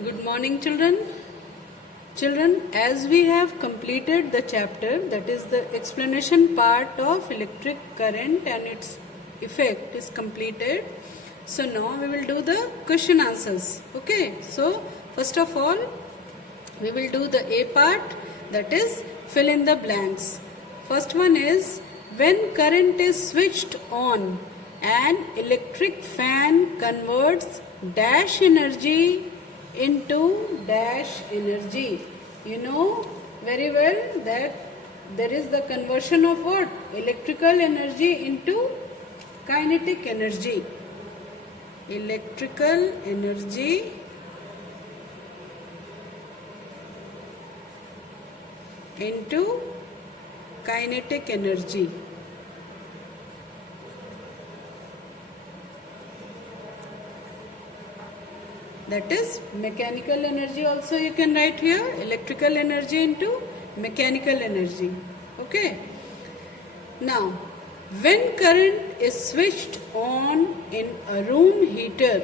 Good morning, children. Children, as we have completed the chapter, that is the explanation part of electric current and its effect is completed. So now we will do the question answers. Okay, so first of all, we will do the A part, that is fill in the blanks. First one is, when current is switched on, an electric fan converts dash energy into dash energy. You know very well that there is the conversion of what? Electrical energy into kinetic energy. Electrical energy into kinetic energy. That is mechanical energy also you can write here, electrical energy into mechanical energy. Okay. Now, when current is switched on in a room heater,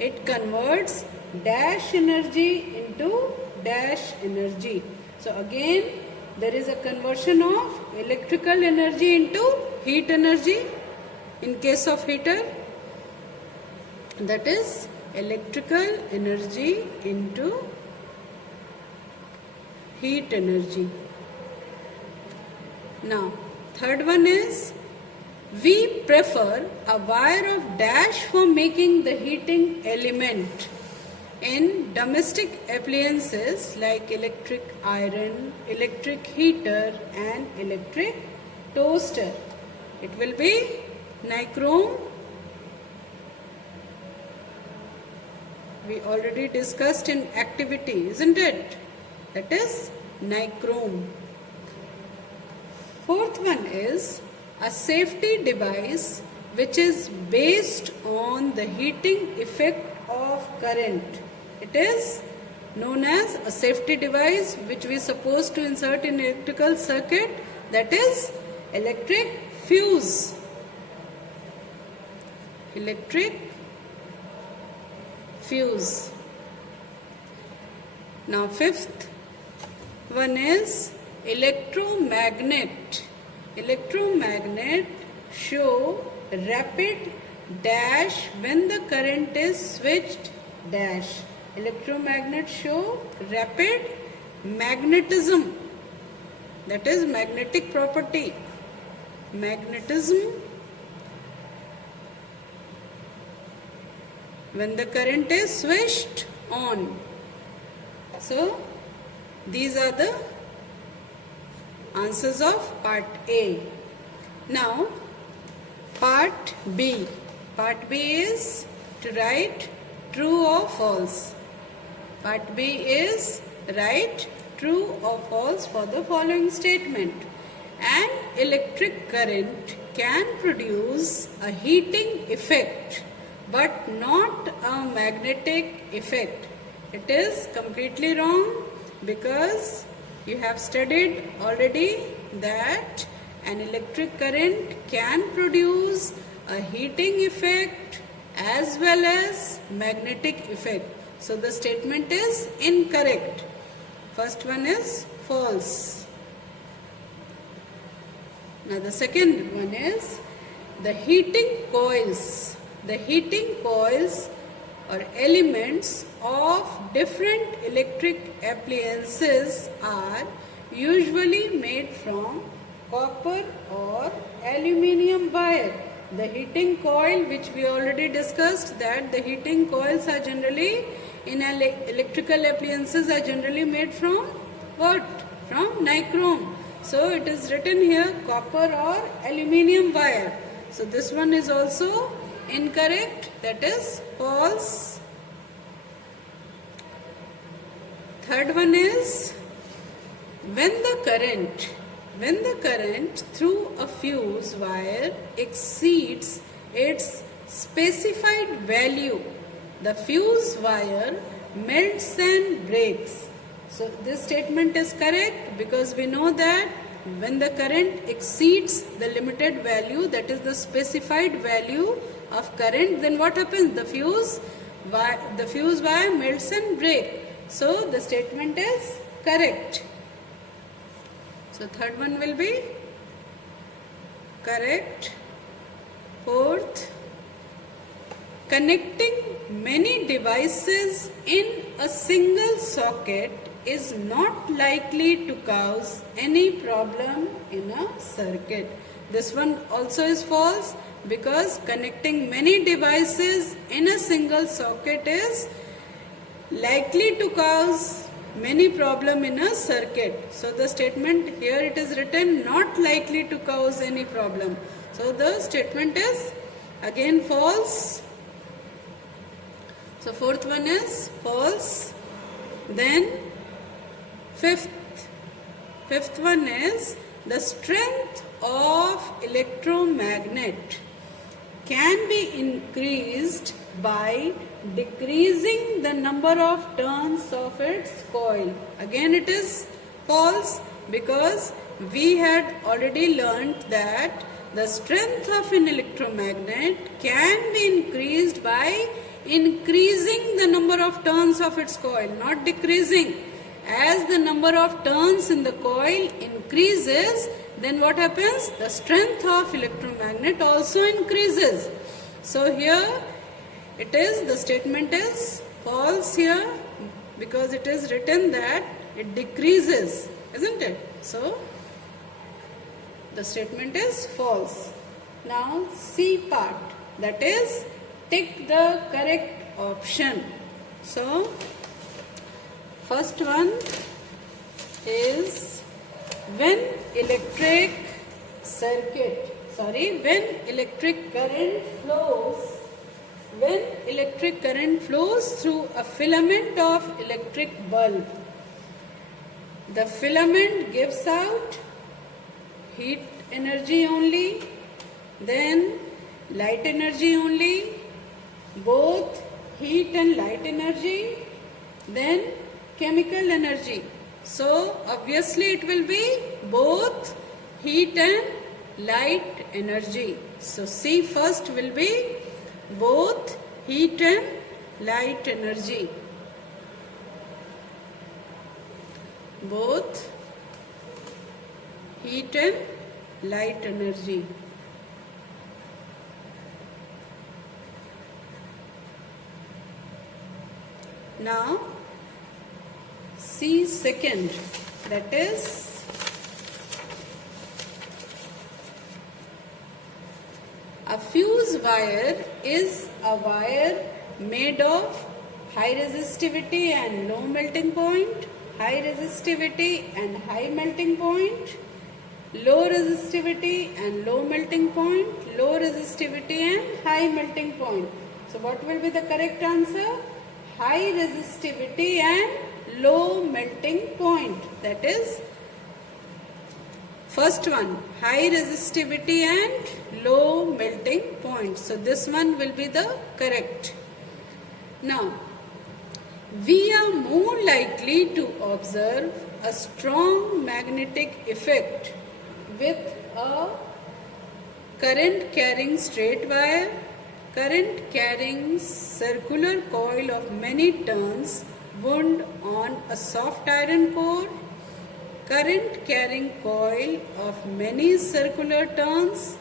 it converts dash energy into dash energy. So again, there is a conversion of electrical energy into heat energy in case of heater. That is electrical energy into heat energy. Now, third one is, we prefer a wire of dash for making the heating element in domestic appliances like electric iron, electric heater and electric toaster. It will be nichrome. We already discussed in activity, isn't it? That is nichrome. Fourth one is a safety device which is based on the heating effect of current. It is known as a safety device which we are supposed to insert in electrical circuit, that is electric fuse. Electric fuse. Now fifth one is electromagnet. Electromagnet show rapid dash when the current is switched dash. Electromagnet show rapid magnetism, that is magnetic property. Magnetism when the current is switched on. So these are the answers of part A. Now part B. Part B is to write true or false. Part B is write true or false for the following statement. An electric current can produce a heating effect but not a magnetic effect. It is completely wrong because you have studied already that an electric current can produce a heating effect as well as magnetic effect. So the statement is incorrect. First one is false. Now the second one is the heating coils. The heating coils or elements of different electric appliances are usually made from copper or aluminium wire. The heating coil, which we already discussed, that the heating coils are generally in electrical appliances are generally made from what? From nichrome. So it is written here copper or aluminium wire. So this one is also incorrect, that is false. Third one is when the current through a fuse wire exceeds its specified value, the fuse wire melts and breaks. So this statement is correct because we know that when the current exceeds the limited value, that is the specified value of current, then what happens? The fuse the fuse wire melts and break. So the statement is correct. So third one will be correct. Fourth, connecting many devices in a single socket is not likely to cause any problem in a circuit. This one also is false, because connecting many devices in a single socket is likely to cause many problem in a circuit. So the statement here, it is written not likely to cause any problem. So the statement is again false. So fourth one is false. Then fifth one is the strength of electromagnet can be increased by decreasing the number of turns of its coil. Again it is false, because we had already learnt that the strength of an electromagnet can be increased by increasing the number of turns of its coil, not decreasing. As the number of turns in the coil increases, then what happens? The strength of electromagnet also increases. So here it is, the statement is false here, because it is written that it decreases, isn't it? So the statement is false. Now C part, that is, tick the correct option. So first one is when electric current flows through a filament of electric bulb, the filament gives out heat energy only, then light energy only, both heat and light energy, then chemical energy. So obviously it will be both heat and light energy. So C first will be both heat and light energy. Both heat and light energy. Now C second, that is a fuse wire is a wire made of high resistivity and low melting point, high resistivity and high melting point, low resistivity and low melting point, low resistivity and high melting point. So what will be the correct answer? High resistivity and low melting point. That is first one, high resistivity and low melting point. So this one will be the correct. Now we are more likely to observe a strong magnetic effect with a current carrying straight wire, current carrying circular coil of many turns wound on a soft iron core, current carrying coil of many circular turns,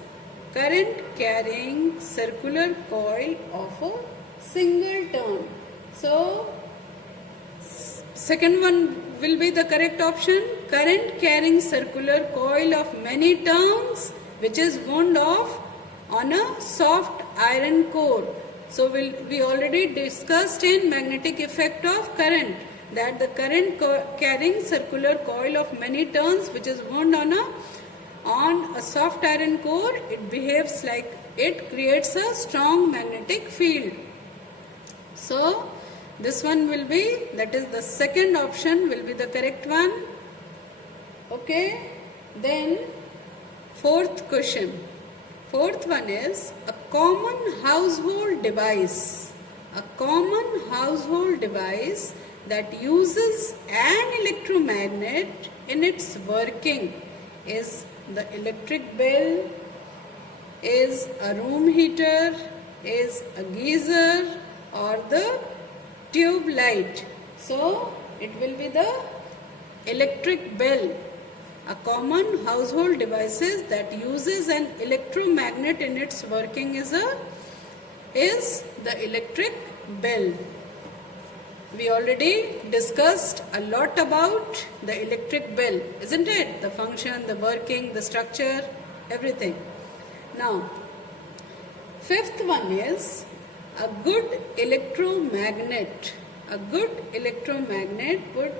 current carrying circular coil of a single turn. So second one will be the correct option, current carrying circular coil of many turns which is wound off on a soft iron core. So we already discussed in magnetic effect of current that the current carrying circular coil of many turns which is wound on a soft iron core, it behaves like it creates a strong magnetic field. So this one will be, that is the second option will be the correct one. Okay, then fourth question. Fourth one is a common household device. A common household device that uses an electromagnet in its working is the electric bell, is a room heater, is a geyser, or the tube light. So it will be the electric bell. A common household devices that uses an electromagnet in its working is the electric bell. We already discussed a lot about the electric bell, isn't it? The function, the working, the structure, everything. Now, fifth one is a good electromagnet. A good electromagnet would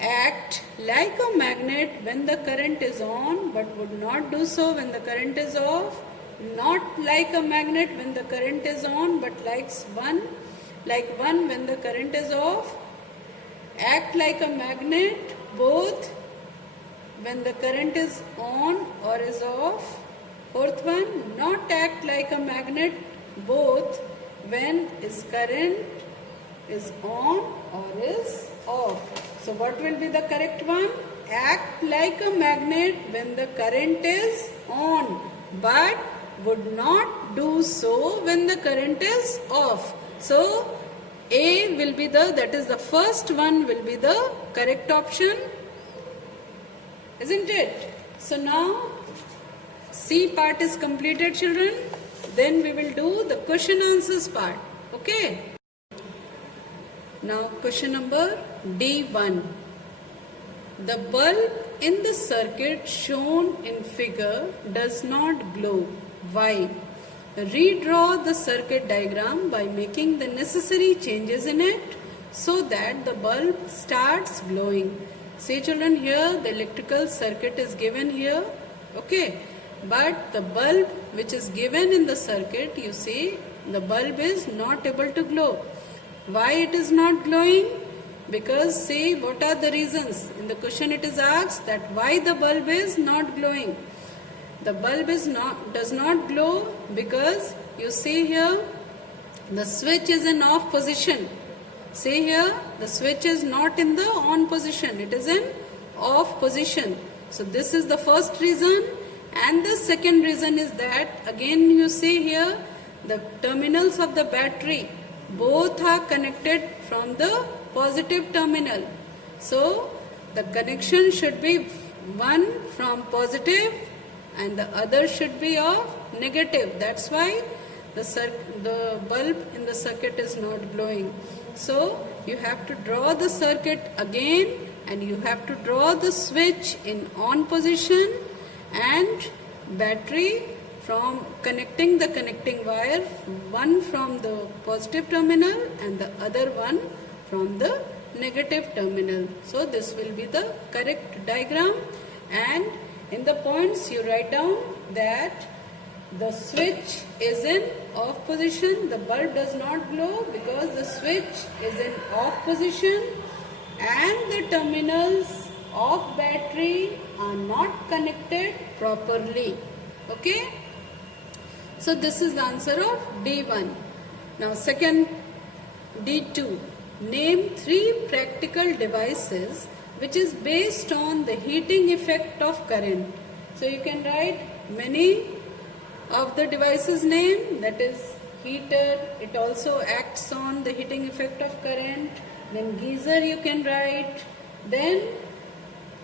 act like a magnet when the current is on, but would not do so when the current is off. Not like a magnet when the current is on, but like one when the current is off. Act like a magnet both when the current is on or is off. Fourth one, not act like a magnet both when its current is on or is off. So what will be the correct one? Act like a magnet when the current is on, but would not do so when the current is off. So A will be that is the first one will be the correct option, isn't it? So now C part is completed, children. Then we will do the question answers part. Okay. Now question number D1. The bulb in the circuit shown in figure does not glow. Why? Redraw the circuit diagram by making the necessary changes in it so that the bulb starts glowing. See children, here the electrical circuit is given here. Okay. But the bulb which is given in the circuit, you see, the bulb is not able to glow. Why it is not glowing? Because see, what are the reasons? In the question it is asked that why the bulb is not glowing. The bulb does not glow because you see here the switch is in off position. See here, the switch is not in the on position, it is in off position. So this is the first reason. And the second reason is that again you see here the terminals of the battery both are connected from the positive terminal. So the connection should be one from positive and the other should be of negative. That's why the bulb in the circuit is not glowing. So you have to draw the circuit again and you have to draw the switch in on position and battery from connecting the connecting wire, one from the positive terminal and the other one from the negative terminal. So this will be the correct diagram, and in the points you write down that the switch is in off position, the bulb does not glow because the switch is in off position and the terminals of battery are not connected properly. Okay. So this is the answer of D1. Now second, D2. Name 3 practical devices which is based on the heating effect of current. So you can write many of the devices name, that is heater, it also acts on the heating effect of current. Then geyser you can write. Then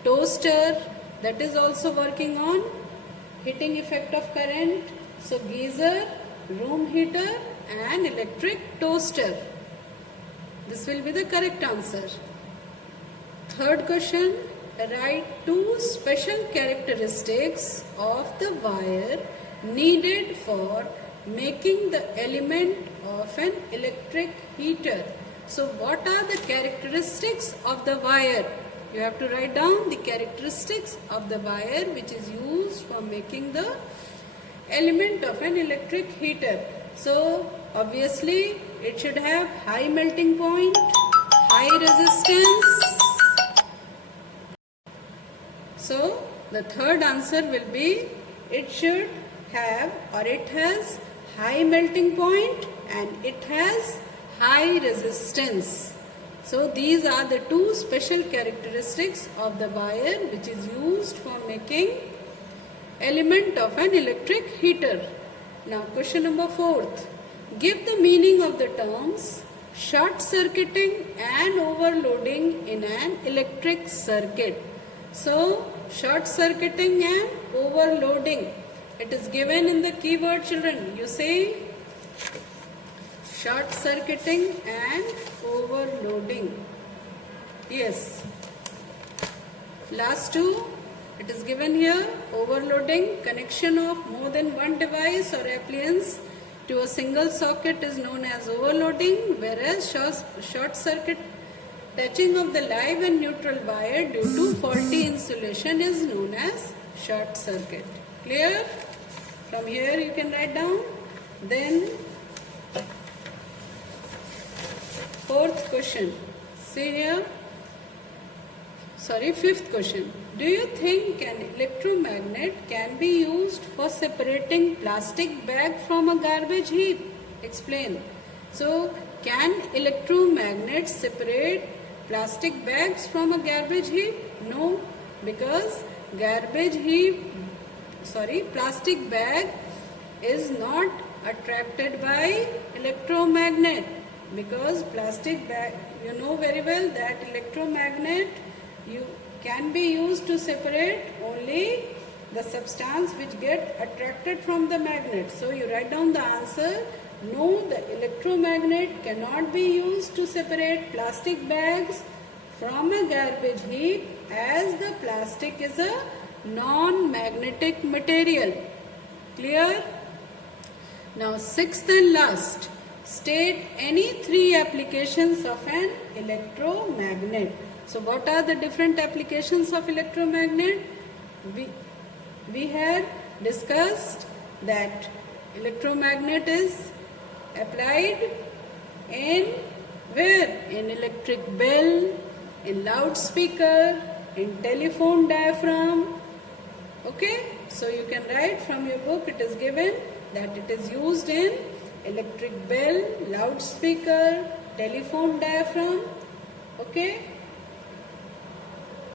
toaster, that is also working on heating effect of current. So geyser, room heater and electric toaster. This will be the correct answer. Third question, write 2 special characteristics of the wire needed for making the element of an electric heater. So what are the characteristics of the wire? You have to write down the characteristics of the wire which is used for making the element of an electric heater. So obviously it should have high melting point, high resistance. So the third answer will be it should have or it has high melting point and it has high resistance. So these are the 2 special characteristics of the wire which is used for making element of an electric heater. Now question number 4th. Give the meaning of the terms short circuiting and overloading in an electric circuit. So, short circuiting and overloading. It is given in the keyword, children. You say short circuiting and overloading. Yes. Last two, it is given here. Overloading, connection of more than one device or appliance to a single socket is known as overloading, whereas short circuit touching of the live and neutral wire due to faulty insulation is known as short circuit. Clear? From here you can write down. Then fifth question. Do you think an electromagnet can be used for separating plastic bag from a garbage heap? Explain. So, can electromagnets separate plastic bags from a garbage heap? No, because plastic bag is not attracted by electromagnet, because plastic bag, you know very well that electromagnet can be used to separate only the substance which get attracted from the magnet. So you write down the answer. No, the electromagnet cannot be used to separate plastic bags from a garbage heap, as the plastic is a non-magnetic material. Clear? Now sixth and last, state any three applications of an electromagnet. So what are the different applications of electromagnet? We had discussed that electromagnet is applied in where? In electric bell, in loudspeaker, in telephone diaphragm. Okay, so you can write from your book, it is given that it is used in electric bell, loudspeaker, telephone diaphragm. Okay.